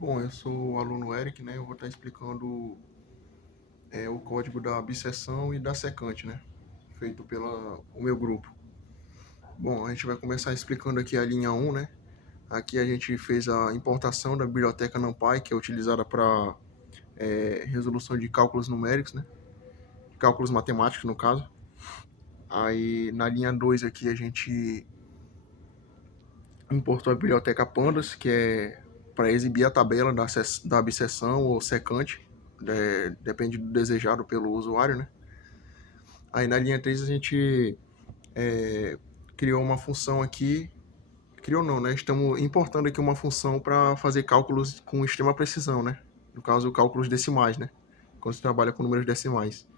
Bom, eu sou o aluno Eric, né? Eu vou estar explicando o código da absessão e da secante, né? Feito pelo o meu grupo. Bom, a gente vai começar explicando aqui a linha 1, né? Aqui a gente fez a importação da biblioteca NumPy, que é utilizada para resolução de cálculos numéricos, né? Cálculos matemáticos, no caso. Aí na linha 2 aqui a gente importou a biblioteca Pandas, que é para exibir a tabela da absessão ou secante, depende do desejado pelo usuário, né? Aí na linha 3 a gente criou uma função aqui, criou não, né? Estamos importando aqui uma função para fazer cálculos com extrema precisão, né? No caso, cálculos decimais, né? Quando se trabalha com números decimais.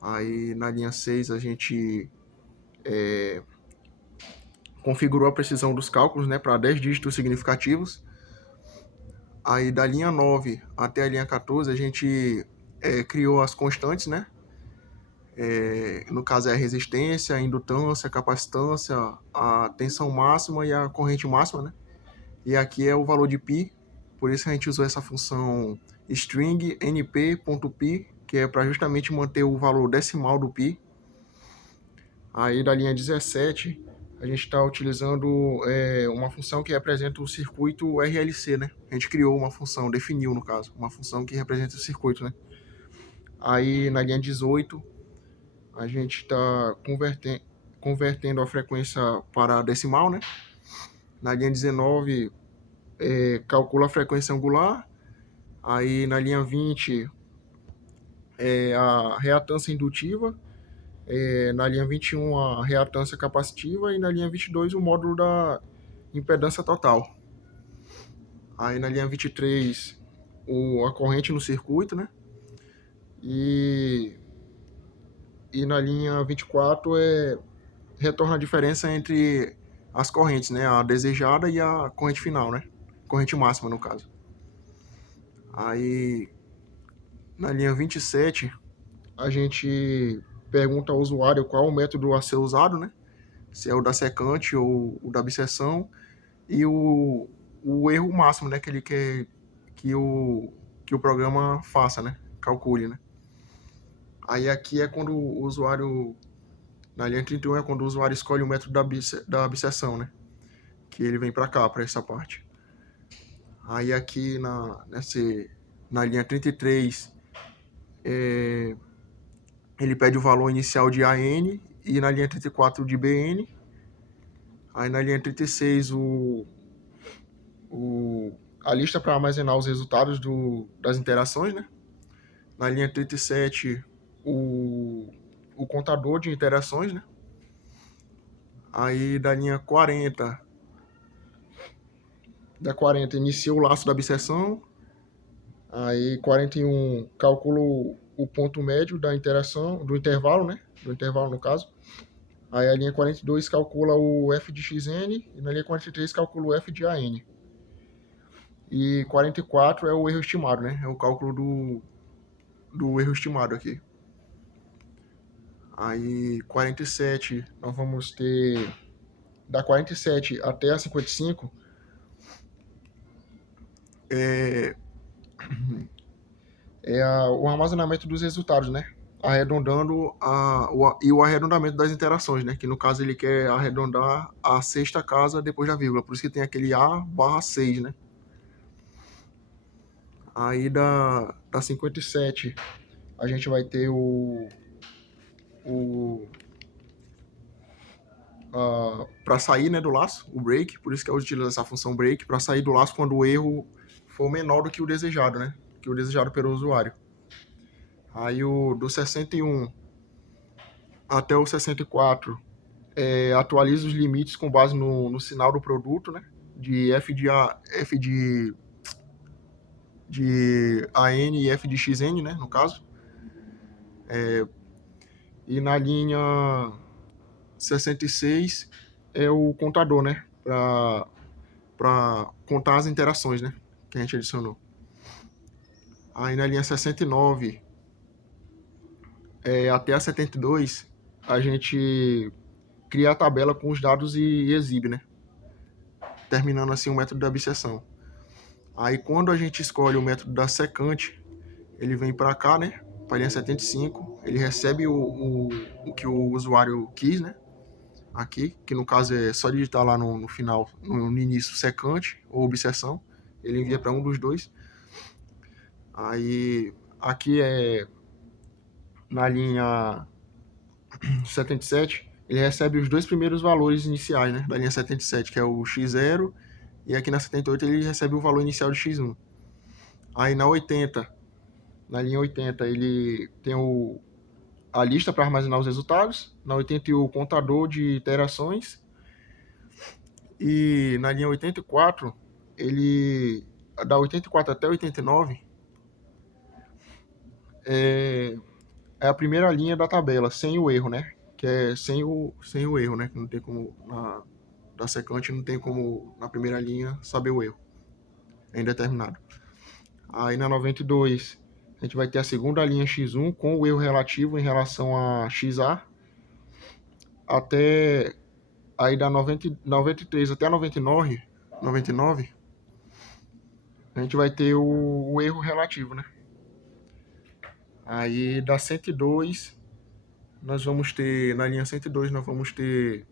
Aí na linha 6 a gente configurou a precisão dos cálculos, né, para 10 dígitos significativos. Aí da linha 9 até a linha 14 a gente criou as constantes, né? No caso é a resistência, a indutância, a capacitância, a tensão máxima e a corrente máxima, né? E aqui é o valor de π, por isso a gente usou essa função string np.p, que é para justamente manter o valor decimal do π. Aí da linha 17 a gente está utilizando uma função que representa o circuito RLC, né? A gente criou uma função, definiu no caso, uma função que representa o circuito, né? Aí na linha 18 a gente está convertendo a frequência para decimal, né? Na linha 19 calcula a frequência angular. Aí na linha 20 a reatância indutiva. Na linha 21 a reatância capacitiva. E na linha 22 o módulo da impedância total. Aí na linha 23 a corrente no circuito, né? E na linha 24 retorna a diferença entre as correntes, né? A desejada e a corrente final, né? Corrente máxima, no caso. Aí, na linha 27, a gente pergunta ao usuário qual o método a ser usado, né? Se é o da secante ou o da absessão. E o erro máximo, né? Que ele quer que o programa faça, né? Calcule, né? Aí aqui é quando o usuário... Na linha 31 é quando o usuário escolhe o método da absessão, né? Que ele vem para cá, para essa parte. Aí aqui na linha 33, ele pede o valor inicial de AN e na linha 34 de BN. Aí na linha 36 a lista para armazenar os resultados das interações, né? Na linha 37 o contador de interações, né? Aí da linha 40 inicia o laço da absessão. Aí 41 calcula o ponto médio da interação, do intervalo, né? Do intervalo no caso. Aí a linha 42 calcula o f de xn e na linha 43 calcula o f de an. E 44 é o erro estimado, né? É o cálculo do erro estimado aqui. Aí 47 nós vamos ter da 47 até a 55 o armazenamento dos resultados, né? Arredondando e o arredondamento das interações, né? Que no caso ele quer arredondar a sexta casa depois da vírgula, por isso que tem aquele A/6, né? Aí da 57 a gente vai ter para sair, né, do laço, o break, por isso que eu utilizo essa função break, para sair do laço quando o erro for menor do que o desejado, né? Que o desejado pelo usuário. Aí do 61 até o 64 atualiza os limites com base no sinal do produto, né? De F de AN e F de XN, né? No caso. E na linha 66 é o contador, né? Para contar as interações, né? Que a gente adicionou. Aí na linha 69 até a 72 a gente cria a tabela com os dados e exibe, né? Terminando assim o método da absessão. Aí quando a gente escolhe o método da secante, ele vem para cá, né? Para a linha 75, ele recebe o que o usuário quis, né? Aqui, que no caso é só digitar lá no final, no início, secante ou obsessão. Ele envia para um dos dois. Aí aqui é na linha 77, ele recebe os dois primeiros valores iniciais, né? Da linha 77, que é o x0, e aqui na 78 ele recebe o valor inicial de x1. Aí na 80, na linha 80, ele tem a lista para armazenar os resultados, na 81 o contador de iterações, e na linha 84, ele da 84 até 89 é a primeira linha da tabela, sem o erro, né? Que é sem o erro, né? Que não tem como, da secante não tem como, na primeira linha, saber o erro. É indeterminado. Aí na 92, a gente vai ter a segunda linha x1 com o erro relativo em relação a xa, até aí da 93 até a 99, a gente vai ter o erro relativo, né? Aí da 102, nós vamos ter, na linha 102, nós vamos ter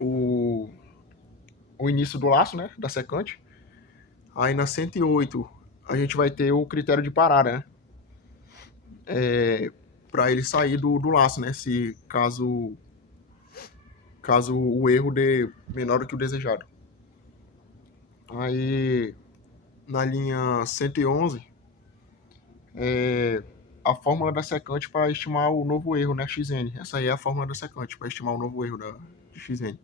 o início do laço, né, da secante. Aí na 108, a gente vai ter o critério de parada, né? Para ele sair do laço, né? Se caso o erro dê menor do que o desejado. Aí na linha 111, a fórmula da secante para estimar o novo erro, né? XN. Essa aí é a fórmula da secante para estimar o novo erro de XN.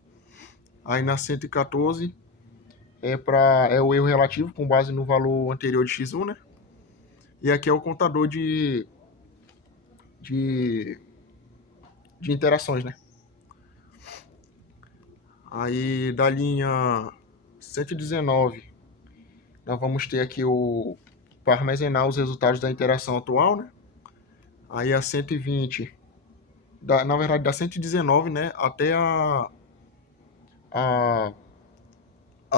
Aí na 114 é o erro relativo com base no valor anterior de x1, né? E aqui é o contador de interações, né? Aí da linha 119, nós vamos ter aqui para armazenar os resultados da interação atual, né? Aí a 120, na verdade da 119, né, até a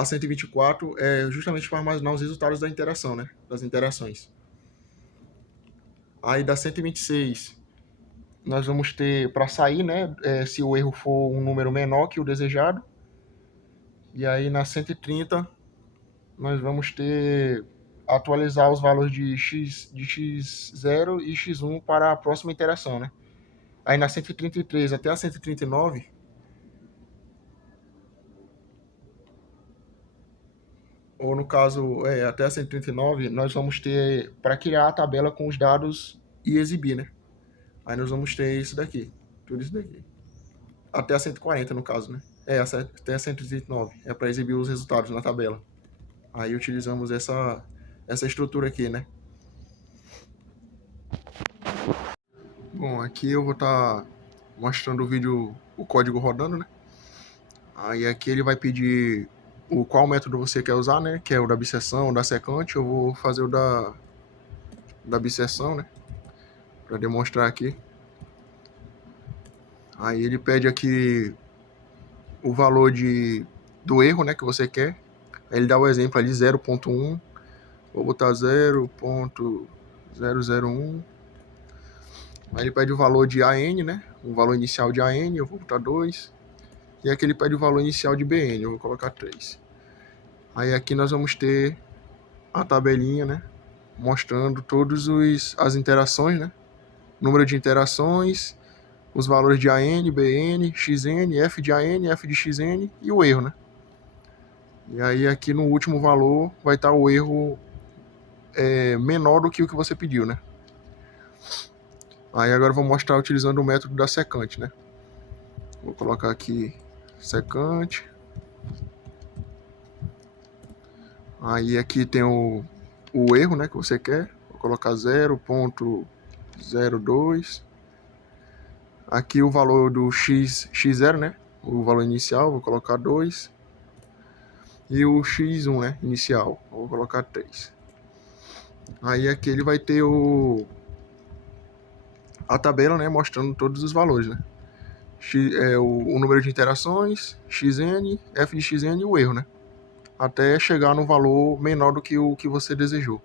124 é justamente para armazenar os resultados da interação, né? Das interações. Aí da 126, nós vamos ter para sair, né? Se o erro for um número menor que o desejado. E aí na 130, nós vamos ter atualizar os valores de x0 e x1 para a próxima interação, né? Aí na 133 até a 139, ou no caso, até a 139, nós vamos ter para criar a tabela com os dados e exibir, né? Aí nós vamos ter isso daqui, tudo isso daqui. Até a 140, no caso, né? Até a 139. É para exibir os resultados na tabela. Aí utilizamos essa estrutura aqui, né? Bom, aqui eu vou estar mostrando o vídeo, o código rodando, né? Aí aqui ele vai pedir qual método você quer usar, né? Que é o da bisseção, da secante. Eu vou fazer o da bisseção, né? Para demonstrar aqui. Aí ele pede aqui o valor do erro, né? Que você quer. Aí ele dá o exemplo ali, 0.1. Vou botar 0.001. Aí ele pede o valor de AN, né? O valor inicial de AN, eu vou botar 2. E aqui ele pede o valor inicial de BN, eu vou colocar 3. Aí aqui nós vamos ter a tabelinha, né? Mostrando todas as interações, né? Número de interações, os valores de AN, BN, XN, F de AN, F de XN e o erro, né? E aí aqui no último valor vai estar o erro menor do que o que você pediu, né? Aí agora eu vou mostrar utilizando o método da secante, né? Vou colocar aqui secante. Aí aqui tem o erro, né, que você quer. Vou colocar 0.02. Aqui o valor do x0, né? O valor inicial, vou colocar 2. E o x1, né? Inicial, vou colocar 3. Aí aqui ele vai ter a tabela, né? Mostrando todos os valores, né? O número de interações, xn, f de xn e o erro, né? até chegar no valor menor do que o que você desejou.